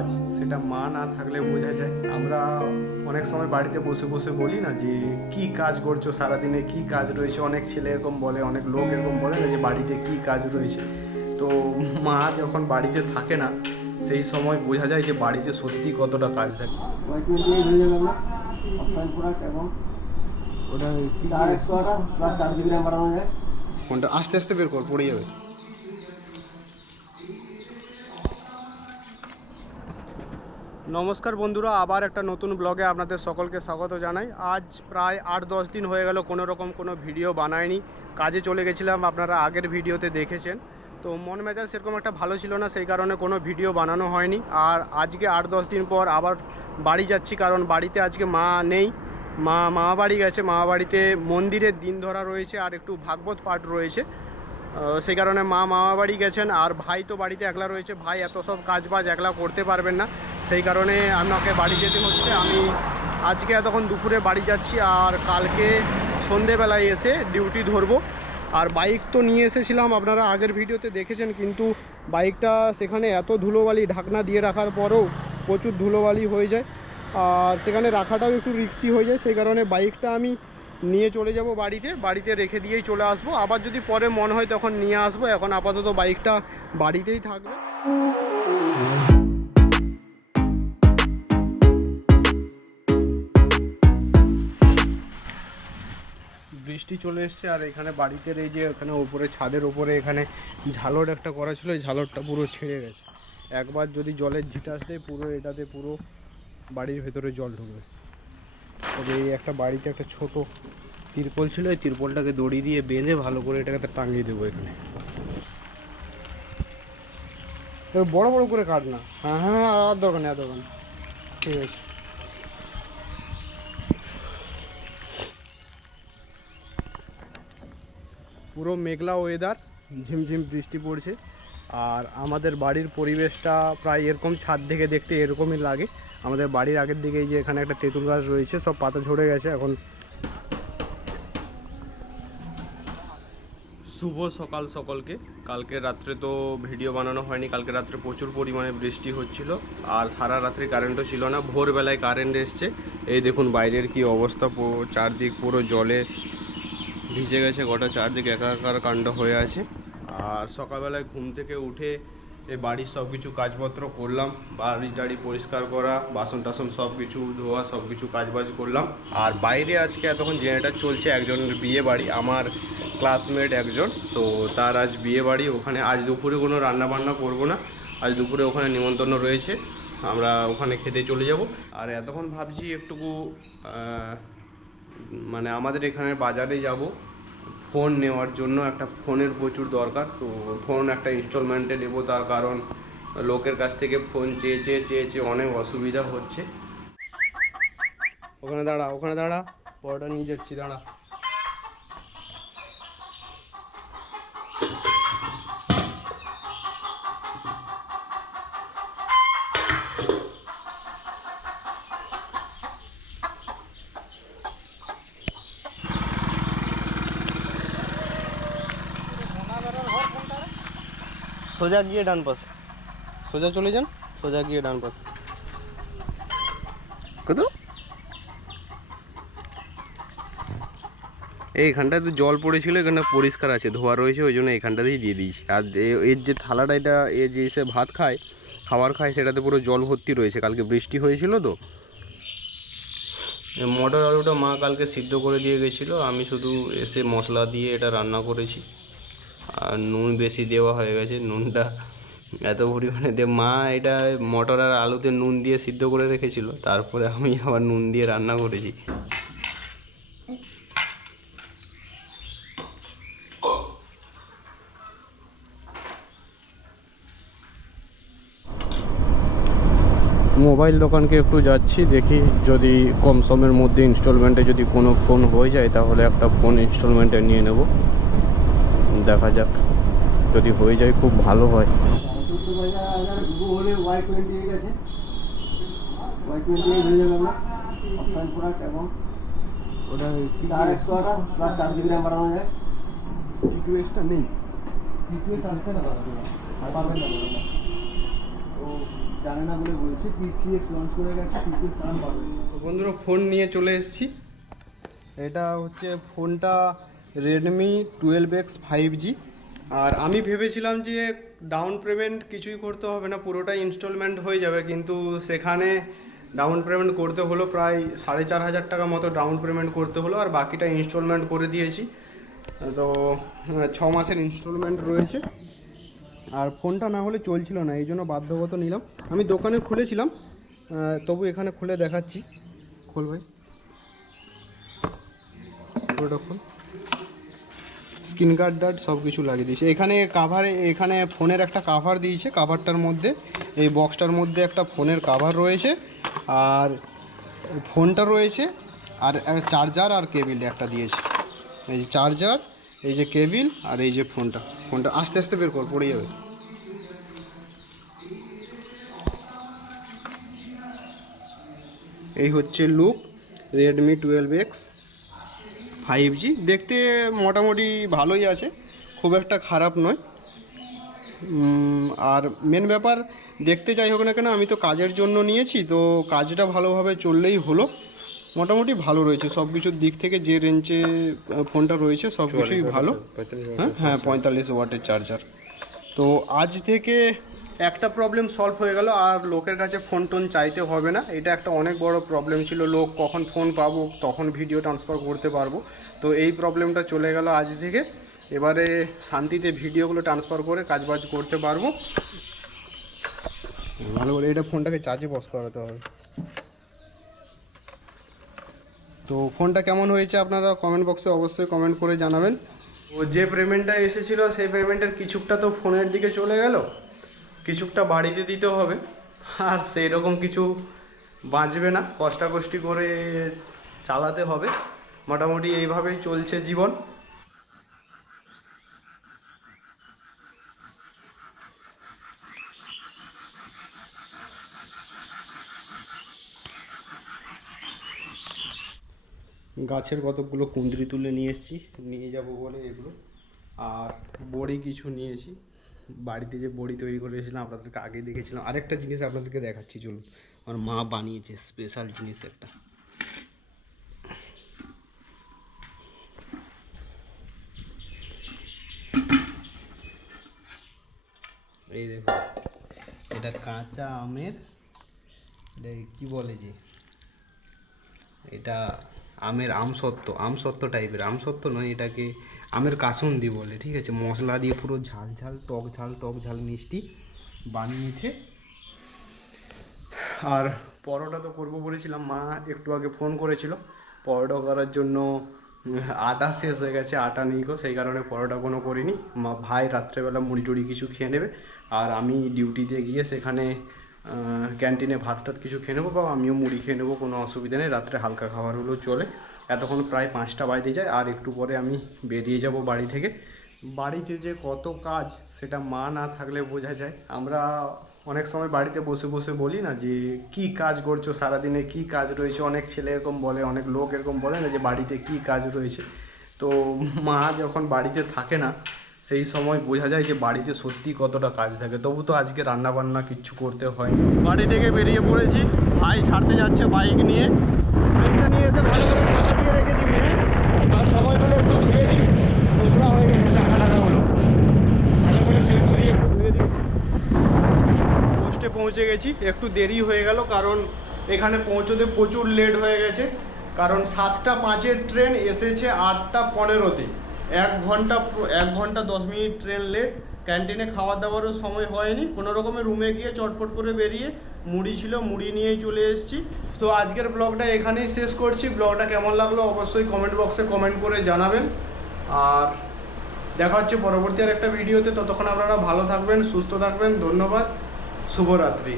কাজ সেটা মা না থাকলে বোঝা যায়। আমরা অনেক সময় বাড়িতে বসে বসে বলি না যে কি কাজ করছো সারাদিনে, কি কাজ রয়েছে। অনেক ছেলে এরকম বলে, অনেক লোক এরকম বলে না যে বাড়িতে কি কাজ রয়েছে। তো মা যখন বাড়িতে থাকে না সেই সময় বোঝা যায় যে বাড়িতে সত্যি কতটা কাজ থাকে। ওটা 128 প্লাস 4 GB RAM বাড়ানো যায়। কোনটা আস্তে আস্তে বের কর, পড়ে যাবে। নমস্কার বন্ধুরা, আবার একটা নতুন ব্লগে আপনাদের সকলকে স্বাগত জানাই। আজ প্রায় 8-10 দিন হয়ে গেল কোনো রকম কোনো ভিডিও বানায়নি, কাজে চলে গেছিলাম। আপনারা আগের ভিডিওতে দেখেছেন। তো মন মেজাজ সেরকম একটা ভালো ছিল না, সেই কারণে কোনো ভিডিও বানানো হয়নি। আর আজকে 8-10 দিন পর আবার বাড়ি যাচ্ছি, কারণ বাড়িতে আজকে মা নেই। মামা বাড়ি গেছে। মামা বাড়িতে মন্দিরের দিন ধরা রয়েছে আর একটু ভাগবত পাঠ রয়েছে, সেই কারণে মামা বাড়ি গেছেন। আর ভাই তো বাড়িতে একলা রয়েছে, ভাই এত সব কাজ বাজ একলা করতে পারবেন না, সেই কারণে আমাকে বাড়ি যেতে হচ্ছে। আমি আজকে এতক্ষণ দুপুরে বাড়ি যাচ্ছি, আর কালকে সন্ধেবেলায় এসে ডিউটি ধরবো। আর বাইক তো নিয়ে এসেছিলাম, আপনারা আগের ভিডিওতে দেখেছেন, কিন্তু বাইকটা সেখানে এত ধুলোবালি, ঢাকনা দিয়ে রাখার পরেও প্রচুর ধুলোবালি হয়ে যায়, আর সেখানে রাখাটাও একটু রিস্কি হয়ে যায়। সেই কারণে বাইকটা আমি নিয়ে চলে যাব বাড়িতে রেখে দিয়েই চলে আসবো। আবার যদি পরে মন হয় তখন নিয়ে আসবো। এখন আপাতত বাইকটা বাড়িতেই থাকবে। বৃষ্টি চলে এসছে, আর এখানে বাড়িতে এই যে এখানে ওপরে ছাদের ওপরে এখানে ঝালর একটা করা ছিল, এই ঝালরটা পুরো ছেড়ে গেছে। একবার যদি জলের ঝিটাস দেয় পুরো এটাতে পুরো বাড়ির ভেতরে জল ঢুকবে। তবে এই একটা বাড়িতে একটা ছোট তিরপল ছিল, এই তিরপলটাকে দড়ি দিয়ে বেঁধে ভালো করে এটাকে টাঙিয়ে দেবো এখানে। বড় বড় করে কাট না। হ্যাঁ হ্যাঁ, আর দোকানে ঠিক আছে। পুরো মেঘলা ওয়েদার, ঝিমঝিম বৃষ্টি পড়ছে। আর আমাদের বাড়ির পরিবেশটা প্রায় এরকম, ছাদ থেকে দেখতে এরকমই লাগে। আমাদের বাড়ির আগের দিকে যে এখানে একটা তেঁতুল গাছ রয়েছে, সব পাতা ঝরে গেছে এখন। শুভ সকাল সকলকে। কালকে রাত্রে তো ভিডিও বানানো হয়নি, কালকে রাত্রে প্রচুর পরিমাণে বৃষ্টি হচ্ছিল, আর সারা রাত্রি কারেন্টও ছিল না। ভোরবেলায় কারেন্ট এসছে। এই দেখুন বাইরের কি অবস্থা, চারদিক পুরো জলে ভিজে গেছে, গোটা চারদিক একাকার কাণ্ড হয়ে আছে। আর সকালবেলায় ঘুম থেকে উঠে এই বাড়ির সব কিছু কাজপত্র করলাম, বাড়ি টাড়ি পরিষ্কার করা, বাসন টাসন সব কিছু ধোয়া, সব কিছু কাজবাজ করলাম। আর বাইরে আজকে এতক্ষণ জেনারেটর চলছে, একজনের বিয়ে বাড়ি, আমার ক্লাসমেট একজন, তো তার আজ বিয়ে বাড়ি। ওখানে আজ দুপুরে কোনো রান্নাবান্না করব না, আজ দুপুরে ওখানে নিমন্ত্রণ রয়েছে, আমরা ওখানে খেতে চলে যাব। আর এতক্ষণ ভাবছি একটুকু মানে আমাদের এখানে বাজারে যাব ফোন নেওয়ার জন্য। একটা ফোনের প্রচুর দরকার, তো ফোন একটা ইনস্টলমেন্টে নেব, তার কারণ লোকের কাছ থেকে ফোন চেয়ে অনেক অসুবিধা হচ্ছে। ওখানে দাঁড়া, পরোটা নিয়ে যাচ্ছি, দাঁড়া। সোজা গিয়ে ডান পাশে, সোজা চলে যান, সোজা গিয়ে ডান পাশে। কত এইখানটাতে জল পড়েছিল, এখানে পরিষ্কার আছে, ধোয়া রয়েছে, ওই জন্য এইখানটাতেই দিয়ে দিয়েছি। আর এর যে থালাটা, এটা এ যে এসে ভাত খায়, খাবার খায়, সেটাতে পুরো জল ভর্তি রয়েছে, কালকে বৃষ্টি হয়েছিল তো। মটর আলুটা মা কালকে সিদ্ধ করে দিয়ে গেছিলো, আমি শুধু এসে মশলা দিয়ে এটা রান্না করেছি। আর নুন বেশি দেওয়া হয়ে গেছে, নুনটা এত পরিমাণে মা এটা মটর আর আলুতে নুন দিয়ে সিদ্ধ করে রেখেছিল, তারপরে আমি আবার নুন দিয়ে রান্না করেছি। মোবাইল দোকানকে একটু যাচ্ছি, দেখি যদি কম সময়ের মধ্যে ইনস্টলমেন্টে যদি কোনো ফোন হয়ে যায় তাহলে একটা ফোন ইনস্টলমেন্টে নিয়ে নেব। দেখা যাক, যদি হয়ে যায় খুব ভালো হয়। ওটা 128 প্লাস 4 GB RAM বাড়ানো যায়। T2S টা নেই, T2S আসছে না দাদা, আর পারবেন না। ও জানে না বলে বলছে। T3X লঞ্চ করে গেছে, T3X আর পাবে না। বন্ধুরা ফোন নিয়ে চলে এসেছি। এটা হচ্ছে ফোনটা রেডমি 12X 5G। আর আমি ভেবেছিলাম যে ডাউন পেমেন্ট কিছুই করতে হবে না, পুরোটাই ইনস্টলমেন্ট হয়ে যাবে, কিন্তু সেখানে ডাউন পেমেন্ট করতে হলো প্রায় 4,500 টাকা মতো ডাউন পেমেন্ট করতে হলো, আর বাকিটা ইনস্টলমেন্ট করে দিয়েছি। তো 6 মাসের ইনস্টলমেন্ট রয়েছে। আর ফোনটা না হলে চলছিল না, এই জন্য বাধ্যগত নিলাম। আমি দোকানে খুলেছিলাম, তবু এখানে খুলে দেখাচ্ছি। খোল ভাই, পুরোটা খোল। স্ক্রিন গার্ড সব কিছু লাগিয়ে দিয়েছে। এখানে কাভারে, এখানে ফোনের একটা কাভার দিয়েছে, কাভারটার মধ্যে এই বক্সটার মধ্যে একটা ফোনের কাভার রয়েছে, আর ফোনটা রয়েছে, আর চার্জার আর কেবিল একটা দিয়েছে। এই যে চার্জার, এই যে কেবিল, আর এই যে ফোনটা আস্তে আস্তে বের কর, পড়ে যাবে। এই হচ্ছে লুক রেডমি 12X 5G। দেখতে মোটামুটি ভালোই আছে, খুব একটা খারাপ নয়। আর মেন ব্যাপার, দেখতে যাই হোক না কেন, আমি তো কাজের জন্য নিয়েছি, তো কাজটা ভালোভাবে চললেই হলো। মোটামুটি ভালো রয়েছে সব কিছুর দিক থেকে, যে রেঞ্জে ফোনটা রয়েছে সব কিছুই ভালো। হ্যাঁ 45 ওয়াটের চার্জার। তো আজ থেকে একটা প্রবলেম সলভ হয়ে গেল, আর লোকের কাছে ফোন টোন চাইতে হবে না। এটা একটা অনেক বড় প্রবলেম ছিল, লোক কখন ফোন পাবো, তখন ভিডিও ট্রান্সফার করতে পারবো। তো এই প্রবলেমটা চলে গেল আজ থেকে। এবারে শান্তিতে ভিডিওগুলো ট্রান্সফার করে কাজবাজ করতে পারবো ভালো করে। এটা ফোনটাকে চার্জে বস করাতে হবে। তো ফোনটা কেমন হয়েছে আপনারা কমেন্ট বক্সে অবশ্যই কমেন্ট করে জানাবেন। ও যে পেমেন্টটা এসেছিলো সেই পেমেন্টের কিছুটা তো ফোনের দিকে চলে গেল, কিছুটা বাড়িতে দিতে হবে, আর সেই রকম কিছু বাঁচবে না, কষ্টাকষ্টি করে চালাতে হবে। মোটামুটি এইভাবেই চলছে জীবন। গাছের কতকগুলো কুঁদরি তুলে নিয়ে এসেছি, নিয়ে যাব বলে এগুলো। আর বড়ি কিছু নিয়েছি, বাড়িতে যে বড়ি তৈরি করে এসেছিলাম আপনাদেরকে আগে দেখেছিলাম। আরেকটা জিনিস আপনাদেরকে দেখাচ্ছি, চলুন। আমার মা বানিয়েছে স্পেশাল জিনিস একটা। এই দেখো, এটা কাঁচা আমের, কি বলে যে, এটা আমের আমসত্ত্ব টাইপের, আমসত্ত্ব নয়, এটাকে আমের কাসুন্দি বলে, ঠিক আছে। মশলা দিয়ে পুরো ঝাল ঝাল টক ঝাল মিষ্টি বানিয়েছে। আর পরোটা তো করবো বলেছিলাম, মা একটু আগে ফোন করেছিল পরোটা করার জন্য। আটা শেষ হয়ে গেছে, আটা নেই গো, সেই কারণে পরোটা কোনো করিনি। মা ভাই রাত্রেবেলা মুড়ি টুড়ি কিছু খেয়ে নেবে, আর আমি ডিউটিতে গিয়ে সেখানে ক্যান্টিনে ভাত টাত কিছু খেয়ে নেবো, বা আমিও মুড়ি খেয়ে নেবো, কোনো অসুবিধা নেই। রাত্রে হালকা খাবার হলেও চলে। এতক্ষণ প্রায় 5টা বাজতে যায়, আর একটু পরে আমি বেরিয়ে যাব বাড়ি থেকে। বাড়িতে যে কত কাজ সেটা মা না থাকলে বোঝা যায়। আমরা অনেক সময় বাড়িতে বসে বসে বলি না যে কি কাজ করছো সারাদিনে, কি কাজ রয়েছে। অনেক ছেলে এরকম বলে, অনেক লোক এরকম বলে না যে বাড়িতে কি কাজ রয়েছে। তো মা যখন বাড়িতে থাকে না, সেই সময় বোঝা যায় যে বাড়িতে সত্যি কতটা কাজ থাকে। তবু তো আজকে রান্না বান্না কিচ্ছু করতে হয়। বাড়ি থেকে বেরিয়ে পড়েছি, ভাই ছাড়তে যাচ্ছে বাইক নিয়ে। বাইকটা নিয়ে এসে ভালো করে ঢাকা দিয়ে রেখে দিবি, আর সময় হলে একটু ধুয়ে দিবি, নোংরা হয়ে গেছে টাকা টাকাগুলো, ভালো করে সেগুলো দিয়ে একটু ধুয়ে দিবি। পোস্টে পৌঁছে গেছি, একটু দেরি হয়ে গেল, কারণ এখানে পৌঁছতে প্রচুর লেট হয়ে গেছে। কারণ 7টা 5-এর ট্রেন এসেছে 8টা 15-তে, 1 ঘন্টা 10 মিনিট ট্রেন লেট। ক্যান্টিনে খাওয়া দাওয়ারও সময় হয়নি, কোনো রকমের রুমে গিয়ে চটপট করে বেরিয়ে মুড়ি ছিল, মুড়ি নিয়েই চলে এসেছি। তো আজকের ব্লগটা এখানেই শেষ করছি। ব্লগটা কেমন লাগলো অবশ্যই কমেন্ট বক্সে কমেন্ট করে জানাবেন। আর দেখা হচ্ছে পরবর্তী আর একটা ভিডিওতে। ততক্ষণ আপনারা ভালো থাকবেন, সুস্থ থাকবেন। ধন্যবাদ, শুভরাত্রি।